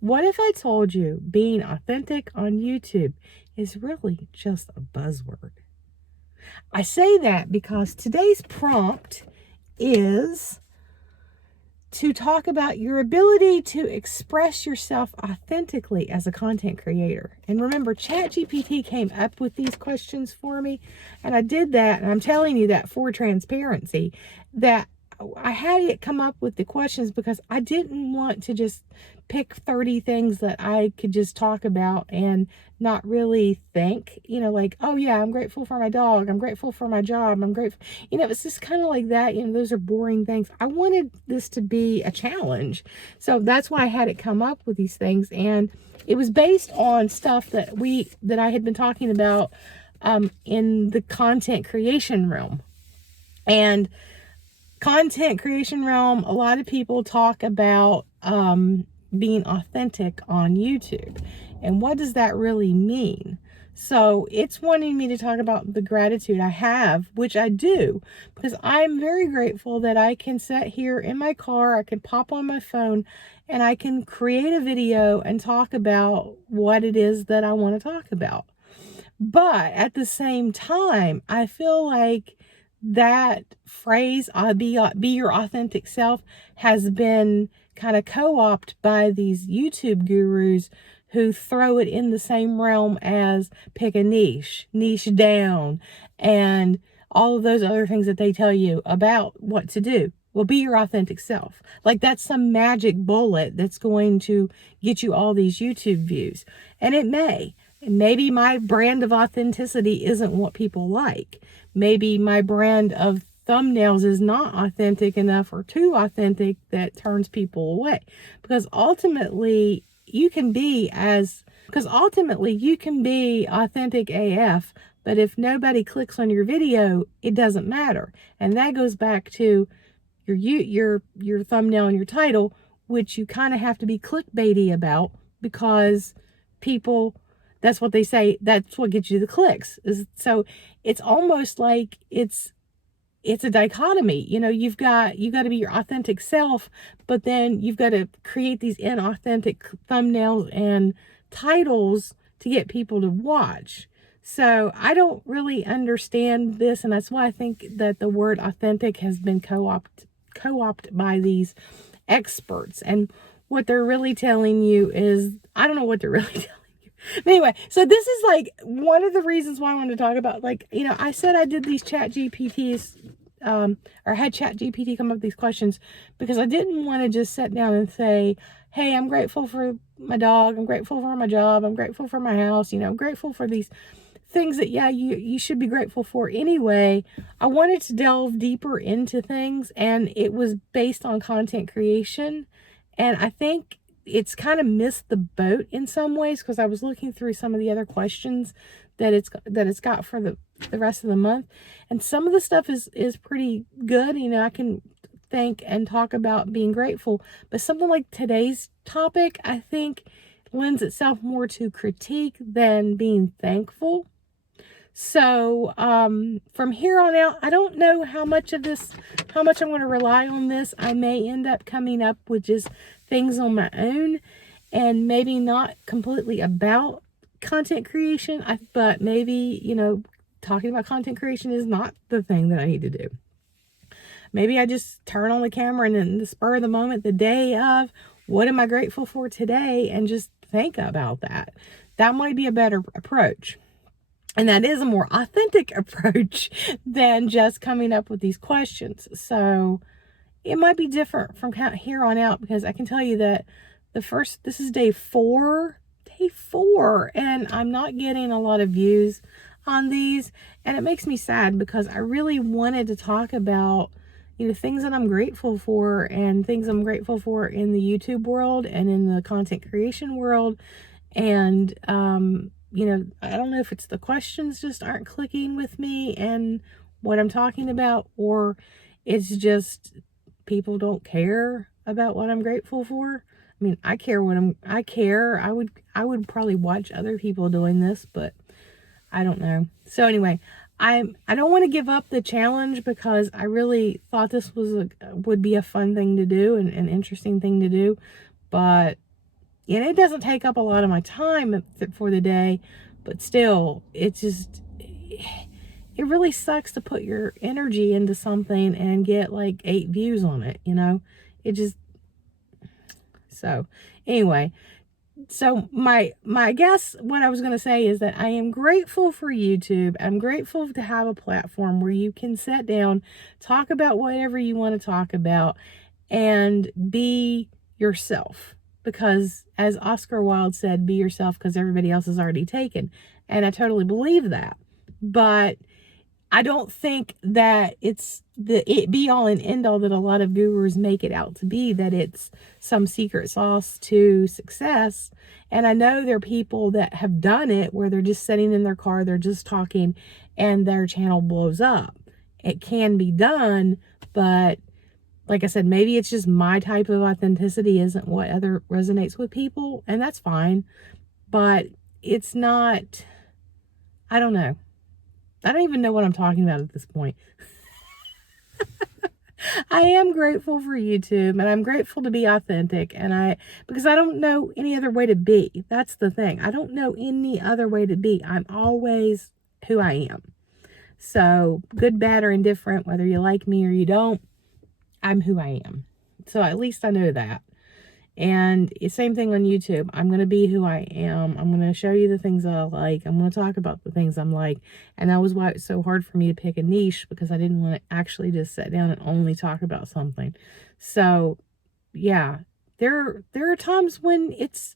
What if I told you being authentic on YouTube is really just a buzzword? I say that because today's prompt is to talk about your ability to express yourself authentically as a content creator. And remember, ChatGPT came up with these questions for me, and I did that, and I'm telling you that for transparency, that I had it come up with the questions because I didn't want to just pick 30 things that I could just talk about and not really think, like, oh yeah, I'm grateful for my dog, I'm grateful for my job, I'm grateful, it's just kind of like that, those are boring things. I wanted this to be a challenge. So that's why I had it come up with these things. And it was based on stuff that I had been talking about in the content creation realm. And content creation realm, a lot of people talk about being authentic on YouTube. And what does that really mean? So it's wanting me to talk about the gratitude I have, which I do, because I'm very grateful that I can sit here in my car, I can pop on my phone, and I can create a video and talk about what it is that I want to talk about. But at the same time, I feel like that phrase, be your authentic self, has been kind of co-opted by these YouTube gurus who throw it in the same realm as pick a niche down, and all of those other things that they tell you about what to do. Well, be your authentic self. Like that's some magic bullet that's going to get you all these YouTube views. And it may. And maybe my brand of authenticity isn't what people like. Maybe my brand of thumbnails is not authentic enough or too authentic that turns people away. Because ultimately you can be authentic AF, but if nobody clicks on your video, it doesn't matter. And that goes back to your thumbnail and your title, which you kind of have to be clickbaity about, because people, that's what they say, that's what gets you the clicks. So it's almost like it's a dichotomy. You've got to be your authentic self, but then you've got to create these inauthentic thumbnails and titles to get people to watch. So I don't really understand this, and that's why I think that the word authentic has been co-opted by these experts. And what they're really telling you is, I don't know what they're really telling you. But anyway, so this is like one of the reasons why I wanted to talk about, I said I did these chat GPTs, or had chat GPT come up with these questions because I didn't want to just sit down and say, hey, I'm grateful for my dog, I'm grateful for my job, I'm grateful for my house, I'm grateful for these things that, yeah, you should be grateful for anyway. I wanted to delve deeper into things, and it was based on content creation. And I think it's kind of missed the boat in some ways, because I was looking through some of the other questions that it's got for the rest of the month. And some of the stuff is pretty good. I can think and talk about being grateful. But something like today's topic, I think, lends itself more to critique than being thankful. So from here on out, I don't know how much I'm going to rely on this. I may end up coming up with just things on my own, and maybe not completely about content creation, but maybe, talking about content creation is not the thing that I need to do. Maybe I just turn on the camera and in the spur of the moment, the day of, what am I grateful for today, and just think about that. That might be a better approach. And that is a more authentic approach than just coming up with these questions. So it might be different from here on out, because I can tell you that this is day four, and I'm not getting a lot of views on these. And it makes me sad, because I really wanted to talk about, things that I'm grateful for, and things I'm grateful for in the YouTube world and in the content creation world. And, I don't know if it's the questions just aren't clicking with me and what I'm talking about, or it's just people don't care about what I'm grateful for. I mean, I care. I would probably watch other people doing this, but I don't know. So anyway, I don't want to give up the challenge, because I really thought this would be a fun thing to do and an interesting thing to do, but And it doesn't take up a lot of my time for the day, but still, it really sucks to put your energy into something and get like 8 views on it, you know? It just, so anyway, so my guess, what I was going to say is that I am grateful for YouTube. I'm grateful to have a platform where you can sit down, talk about whatever you want to talk about, and be yourself. Because as Oscar Wilde said, be yourself because everybody else is already taken. And I totally believe that. But I don't think that it's the it be all and end all that a lot of gurus make it out to be, that it's some secret sauce to success. And I know there are people that have done it where they're just sitting in their car, they're just talking, and their channel blows up. It can be done, but like I said, maybe it's just my type of authenticity isn't what other resonates with people, and that's fine. But it's not, I don't know. I don't even know what I'm talking about at this point. I am grateful for YouTube, and I'm grateful to be authentic, and because I don't know any other way to be. That's the thing. I don't know any other way to be. I'm always who I am. So good, bad, or indifferent, whether you like me or you don't, I'm who I am. So at least I know that. And same thing on YouTube. I'm going to be who I am. I'm going to show you the things that I like. I'm going to talk about the things I'm like. And that was why it's so hard for me to pick a niche, because I didn't want to actually just sit down and only talk about something. So, yeah, there are times when it's...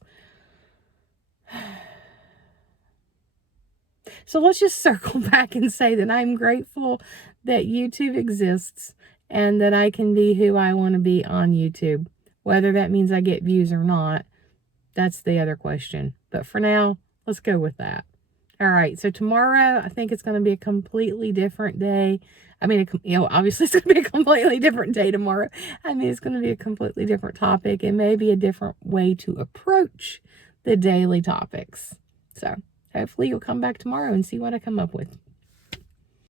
So let's just circle back and say that I'm grateful that YouTube exists and that I can be who I want to be on YouTube. Whether that means I get views or not, that's the other question. But for now, let's go with that. All right, so tomorrow, I think it's going to be a completely different day. I mean, obviously it's going to be a completely different day tomorrow. I mean, it's going to be a completely different topic and maybe a different way to approach the daily topics. So hopefully you'll come back tomorrow and see what I come up with.